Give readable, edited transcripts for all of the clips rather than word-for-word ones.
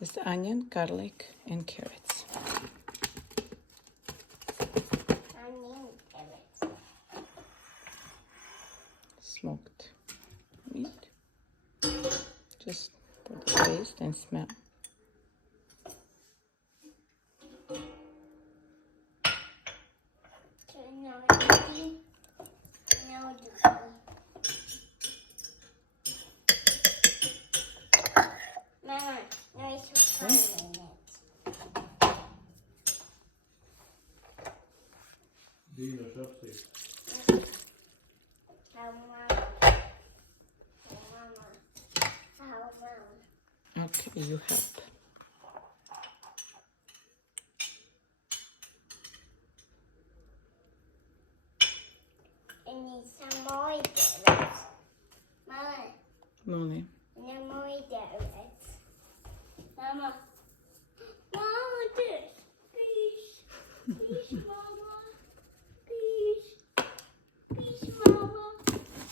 This onion, garlic, and carrots. Onion, carrots. Smoked meat. Just for the taste and smell. Mama, nice fun in it. Dina, köp sig. Okay, you help. I need some more carrots. Mama, Molly. no more carrots. Mama, Mama, this. Please. Please, Mama. Please. Please, Mama.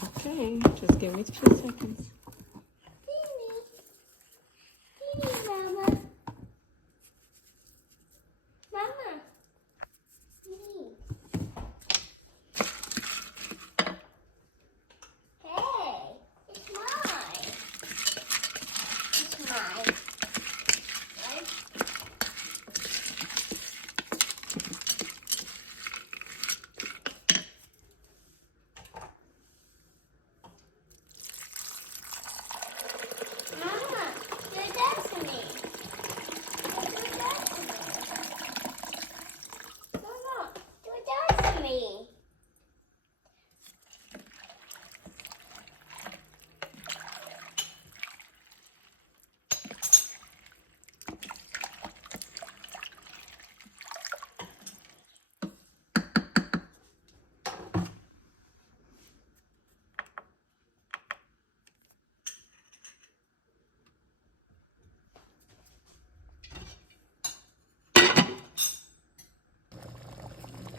Okay, just give me a few seconds. Please, Mama. Mama. Please. Hey, it's mine. It's mine. Right? Mama, do that to me. Do that to me. Mama, do that to me.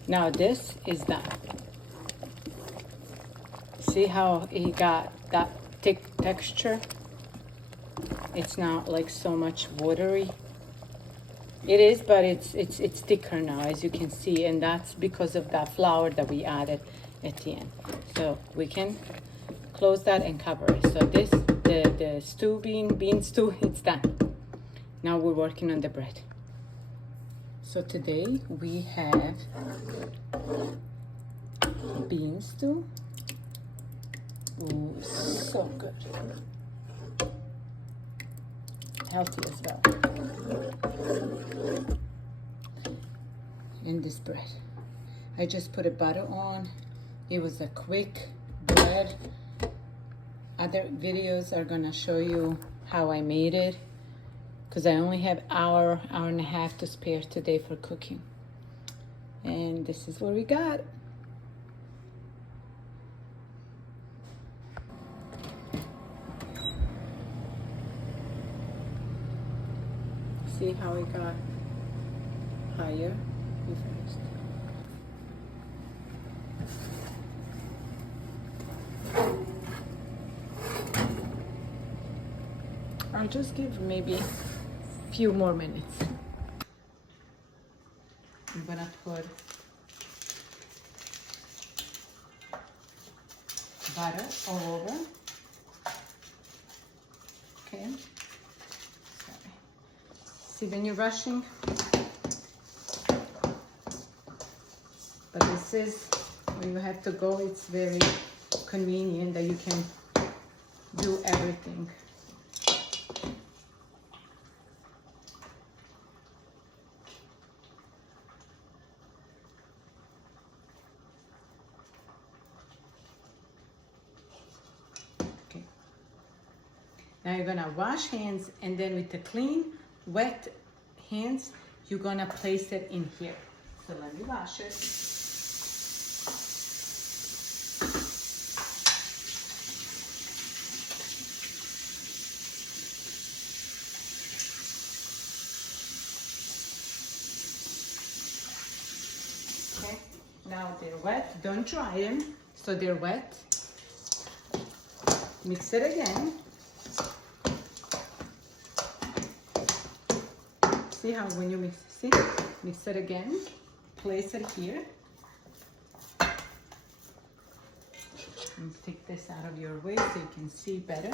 Now this is done. See how he got that thick texture? It's not like so much watery. It is, but it's thicker now, as you can see, and that's because of that flour that we added at the end. So we can close that and cover it. So this, the stew bean stew, it's done. Now we're working on the bread. So today we have bean stew. Ooh, so good. Healthy as well. And this bread. I just put a butter on. It was a quick bread. Other videos are gonna show you how I made it, because I only have hour and a half to spare today for cooking. And this is what we got. See how it got higher? First. I'll just give maybe a few more minutes. I'm gonna put butter all over. Okay. Sorry. See, when you're rushing, but this is where you have to go. It's very convenient that you can do everything. Okay. Now you're gonna wash hands, and then with the clean, wet hands, you're gonna place it in here. So let me wash it. Okay, now they're wet. Don't dry them, so they're wet. Mix it again. see how when you mix, see, mix it again, place it here. And take this out of your way so you can see better.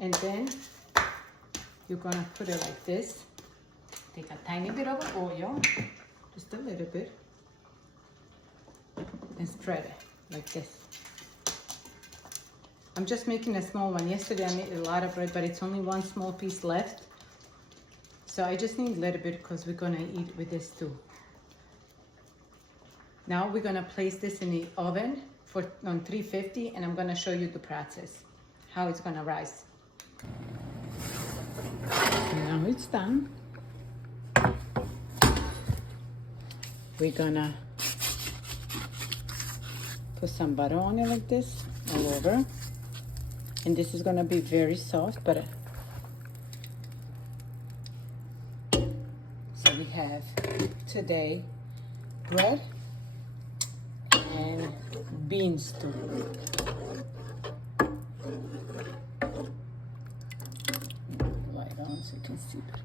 And then you're gonna put it like this. Take a tiny bit of oil, just a little bit, and spread it like this. I'm just making a small one. Yesterday I made a lot of bread, but it's only one small piece left. So I just need a little bit because we're gonna eat with this too. Now we're gonna place this in the oven on 350, and I'm gonna show you the process, how it's gonna rise. Now it's done. We're gonna put some butter on it like this, all over. And this is gonna be very soft, but so we have today bread and bean stew. Light on so you can see better.